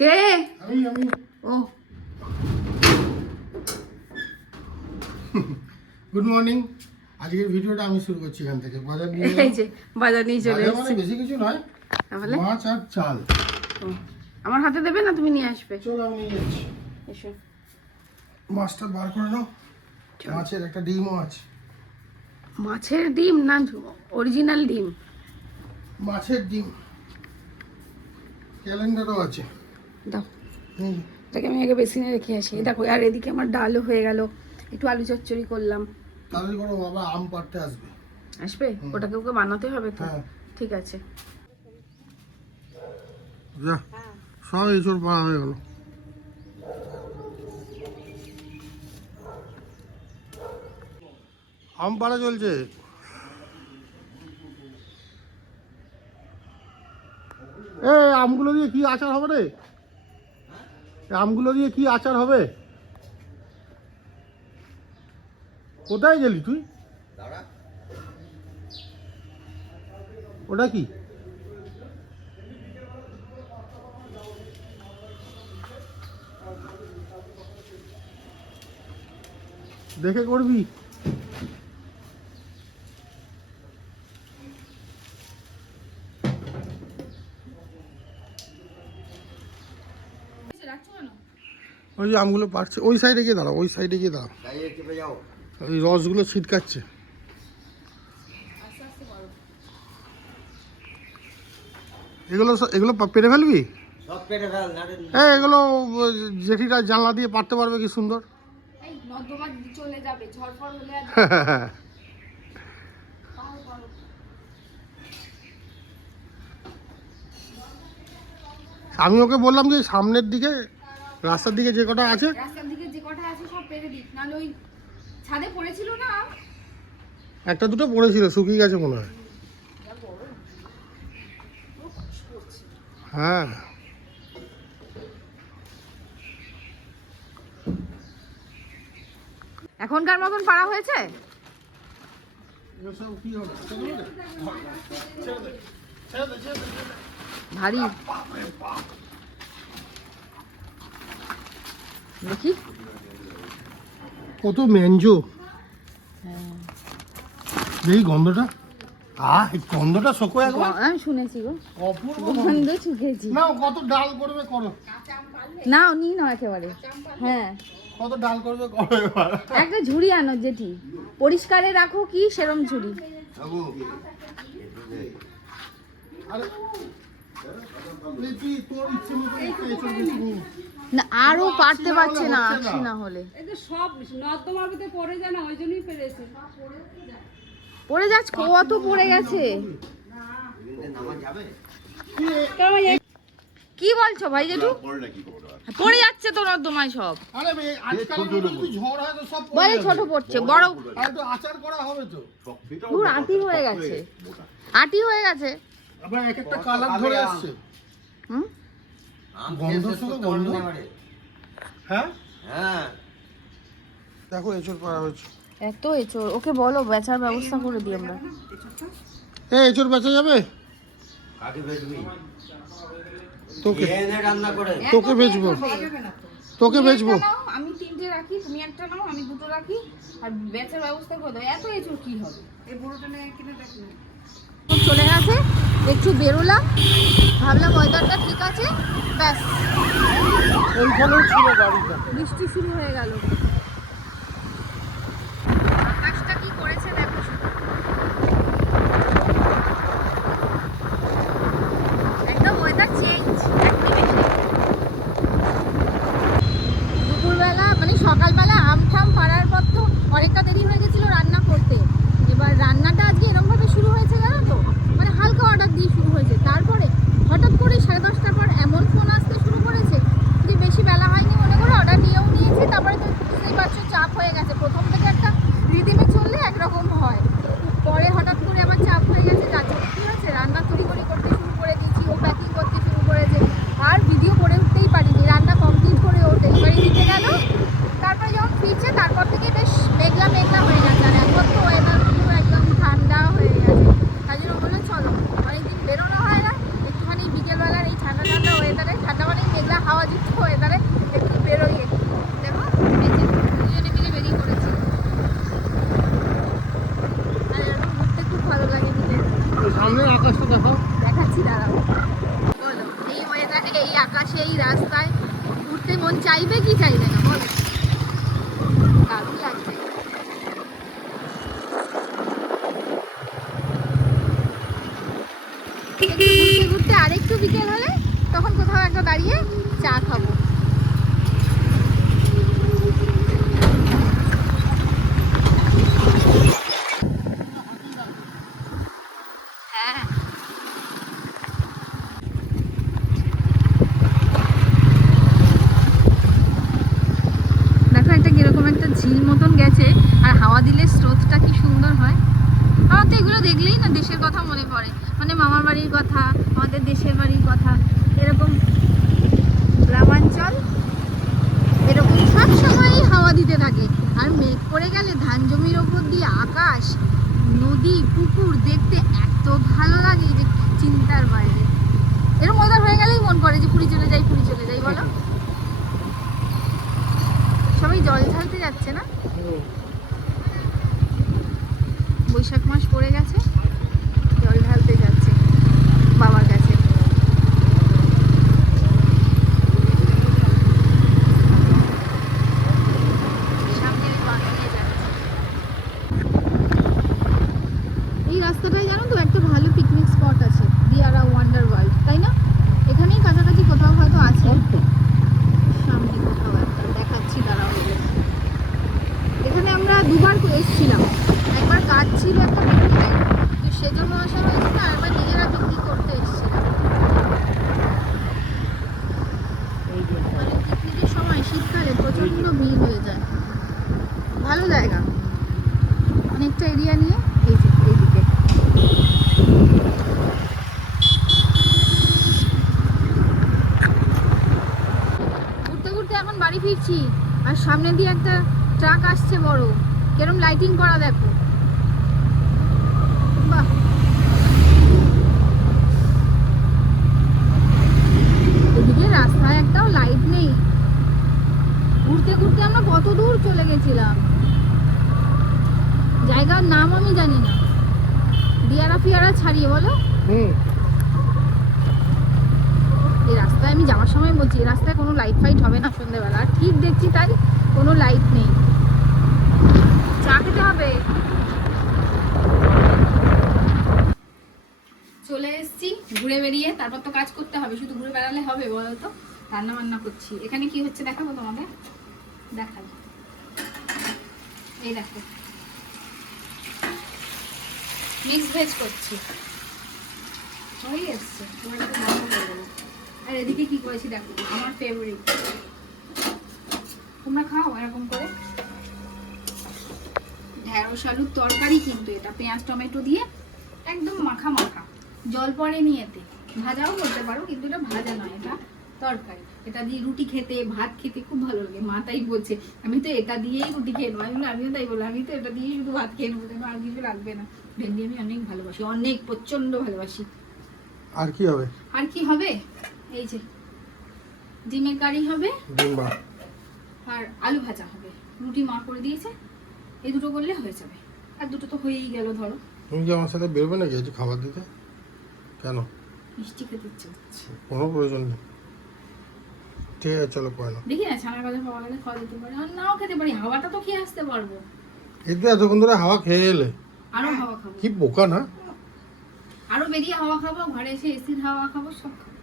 কে? আমি ও good morning. আজকের ভিডিওটা আমি শুরু করছি এখান থেকে। বাজার নিয়ে এই যে বাজার নিয়ে চলে বাজার মানে এসেছি। বেশি কিছু নয়, তাহলে মাছ আর চাল। ও, আমার হাতে দেবে না তুমি নিয়ে আসবে? চল আমি নিয়ে যাচ্ছি। এসো। মাছটা বার করে নাও। মাছের একটা ডিমও আছে। মাছের ডিম না অরিজিনাল ডিম? মাছের ডিম, ক্যালেন্ডারও আছে। দাও, হুম, এটাকে আমি আগে বেসিনে রেখে আসি। দেখো, আর এদিকে আমার ডালও হয়ে গেল, একটু আলু চচ্চড়ি করলাম। তাহলে করে বাবা আম পাড়তে আসবে। আসবে? ওটাকে ওকে বানাতে হবে তো। হ্যাঁ। ঠিক আছে। যা, সব এঁচড় পাড়া হয়ে গেল। আম পাড়া চলছে। আমগুলো দিয়ে কি আচার হবে রে? আমগুলো দিয়ে কি আচার হবে? কোথায় গেলি তুই? ওটা কি? দেখে করবি। ওই যে আমগুলো পাড়ছে, ওই সাইডে গিয়ে দাঁড়াও, ওই সাইডে গিয়ে দাঁড়াও। ওই রসগুলো ছিটকাচ্ছে। এগুলো এগুলো পেরে ফেলবি? হ্যাঁ, এগুলো জেঠিটা জানলা দিয়ে পারতে পারবে কি সুন্দর। চলে যাবে ঝড়ফড় হলে। আমি ওকে বললাম যে সামনের দিকে রাস্তার দিকে যে কটা আছে, রাস্তার দিকে যে কটা আছে সব পেরে দিক, নাহলে ওই ছাদে পড়েছিল না, একটা দুটো পড়েছিল, শুকিয়ে গেছে মনে হয়। হ্যাঁ, এখনকার মতন পারা হয়েছে। ভারী দেখি কত মেঞ্জো। এই গন্ধটা, এই গন্ধটা শোকো একবার। আমি শুনেছি গো, অপূর্ব গন্ধ শুকেছি। না, কত ডাল করবে করো। নাও নি না একেবারে। হ্যাঁ, কত ডাল করবে করো এবার। একটা ঝুড়ি আনো জেঠি, পরিষ্কারে রাখো কি সেরম ঝুড়ি। আরে তুই তোর ইচ্ছে মতো একটা এঁচড় বেশি নিয়ে নে। না, আরো পারতে পারছে না, আসি না হলে। সব নর্দমার ভিতরে পড়ে যায় না, ওই জন্যই পেরেছে। পড়ে যাচ্ছে, কত পড়ে গেছে। কি বলছো ভাই জেঠু? পড়ে যাচ্ছে তো নর্দমায় সব। আরে আজকাল যদি ঝড় হয় তো সব পড়ে বলে যাবে। ছোট পড়ছে, বড় আর তো আচার করা হবে তো। দূর আটি হয়ে গেছে, আটি হয়ে গেছে। আবার এক একটা কালার ধরে আসছে। হুম, গন্ধ শুধু গন্ধ। হ্যাঁ হ্যাঁ, দেখো এঁচড় পাড়া হয়েছে। এত এঁচড়, ওকে বলো বেচার ব্যবস্থা করে দিই আমরা। এঁচড় বেচা যাবে? তোকে তোকে বেচবো, তোকে বেচবো। আমি তিনটে রাখি, তুমি একটা নাও, আমি দুটো রাখি, আর বেচার ব্যবস্থা করে দাও। এত এঁচড় কি হবে? এই বুড়োটা নিয়ে কিনে দেখো। চলে গেছে, একটু বেরোলাম, ভাবলাম ওয়েদারটা ঠিক আছে, ব্যাস ওইখানেও ছিল গাড়িটা। বৃষ্টি শুরু হয়ে গেল। আকাশটা কি করেছে দেখো শুধু। একদম ওয়েদার চেঞ্জ এক মিনিটে। দুপুরবেলা মানে সকালবেলা আমঠাম পাড়ার পর তো অনেকটা দেরি হয়ে গেছিল রান্না করতে। এবার রান্নাটা আজকে এরকমভাবে শুরু হয়েছে জানো তো, মানে হালকা অর্ডার দিয়ে শুরু হয়েছে। তারপরে হঠাৎ করে 10:30টার পর এমন ফোন আসতে শুরু করেছে যে বেশি বেলা হয়নি মনে করে অর্ডার নিয়েও নিয়েছি। তারপরে তো বুঝতেই সামনে আকাশটা দেখাও। দেখাচ্ছি দাঁড়াও। বলো, এই ওয়েদারে এই আকাশে এই রাস্তায় ঘুরতে মন চাইবে কি চাইবে না বলো? দারুণ লাগছে। একটু ঘুরতে ঘুরতে আরেকটু বিকেল হলে তখন কোথাও একটা দাঁড়িয়ে চা খাবো। হ্যাঁ, দেখো একটা কিরকম একটা ঝিল মতন গেছে, আর হাওয়া দিলে স্রোতটা কি সুন্দর হয়। আমার তো এগুলো দেখলেই না দেশের কথা মনে পড়ে, মানে মামার বাড়ির কথা, আমাদের দেশের বাড়ির কথা। এরকম গ্রামাঞ্চল এরকম সব সময়ই হাওয়া দিতে থাকে, আর মেঘ পড়ে গেলে ধান জমির ওপর দিয়ে আকাশ, নদী, পুকুর দেখতে এত ভালো লাগে যে চিন্তার বাইরে। এরকম ওয়েদার হয়ে গেলেই মন করে যে পুরী চলে যাই, পুরী চলে যাই। বলো, সবাই জল ঢালতে যাচ্ছে না? বৈশাখ মাস পড়ে গেছে, জল ঢালতে যাচ্ছে বাবার কাছে। সামনে ওই বাঁধ দিয়ে যাচ্ছে। এই রাস্তাটায় জানো তো একটা ভালো পিকনিক স্পট আছে, দিয়ারা ওয়ান্ডার ওয়ার্ল্ড, তাই না? এখানেই কাছাকাছি কোথাও হয়তো আছে, সামনে কোথাও একটা দেখাচ্ছি দাঁড়াও। এখানে আমরা দুবার এসেছিলাম, একবার কাজ ছিল একটা পিকনিকে, তো সেজন্য আসা হয়েছিল, আর একবার নিজেরা পিকনিক করতে এসেছিলাম। মানে পিকনিকের সময় শীতকালে প্রচন্ড ভিড় হয়ে যায়। ভালো জায়গা, অনেকটা এরিয়া নিয়ে। এই যে এইদিকে ঘুরতে ঘুরতে এখন বাড়ি ফিরছি, আর সামনে দিয়ে একটা ট্রাক আসছে বড়, কেরম লাইটিং করা দেখো। বাহ, এদিকে রাস্তায় একটাও লাইট নেই। ঘুরতে ঘুরতে আমরা কত দূর চলে গেছিলাম, জায়গার নাম আমি জানি না। দিয়ারা ফিয়ারা ছাড়িয়ে বলো। এই রাস্তায় আমি যাওয়ার সময় বলছি, এই রাস্তায় কোনো লাইট ফাইট হবে না সন্ধ্যেবেলা, আর ঠিক দেখছি তাই, কোনো লাইট নেই। চা খেতে হবে। চলে এসেছি ঘুরে বেরিয়ে, তারপর তো কাজ করতে হবে, শুধু ঘুরে বেড়ালে হবে বলো তো? রান্না বান্না করছি। এখানে কি হচ্ছে দেখাবো তোমাদের, দেখাবো। এই দেখো, মিক্স ভেজ করছি, হয়ে এসছে। তোমার একটু রান্না করে দেবো। আর এদিকে কি করেছি দেখো, আমার ফেভারিট, তোমরা খাও এরকম করে, ঢেঁড়স আলুর তরকারি। কিন্তু এটা পেঁয়াজ টমেটো দিয়ে একদম মাখা মাখা, জল পড়েনি এতে। ভাজাও করতে পারো, কিন্তু এটা ভাজা নয়, এটা তরকারি। এটা দিয়ে রুটি খেতে, ভাত খেতে খুব ভালো লাগে। মা তাই বলছে, আমি তো এটা দিয়েই রুটি খেয়ে নেবো। আমি বলি, আমিও তাই বললাম, আমি তো এটা দিয়েই শুধু ভাত খেয়ে নেবো, আর কিছু লাগবে না। ভেন্ডি আমি অনেক ভালোবাসি, অনেক প্রচন্ড ভালোবাসি। আর কি হবে? আর কি হবে, এই যে ডিমের কারি হবে, আর আলু ভাজা হবে, রুটি মা করে দিয়েছে। এই দুটো করলে হয়ে যাবে, আর দুটো তো হয়েই গেল। ধরো, তুমি কি আমার সাথে বেরোবে নাকি কিছু খাবার দিতে? কেন? মিষ্টি খেতে ইচ্ছে হচ্ছে। কোনো প্রয়োজন নেই, ঠিক আছে চলো পয়লা। দেখি না ছানা ভাজা পাওয়া গেলে খাওয়া যেতে পারে, আর নাও খেতে পারি। হাওয়াটা তো খেয়ে আসতে পারবো। এতে এতক্ষণ ধরে হাওয়া খেয়ে এলে, আরো হাওয়া খাবো, কি বোকা না? আরো বেরিয়ে হাওয়া খাবো, ঘরে এসে এসির হাওয়া খাবো, সব খাবো।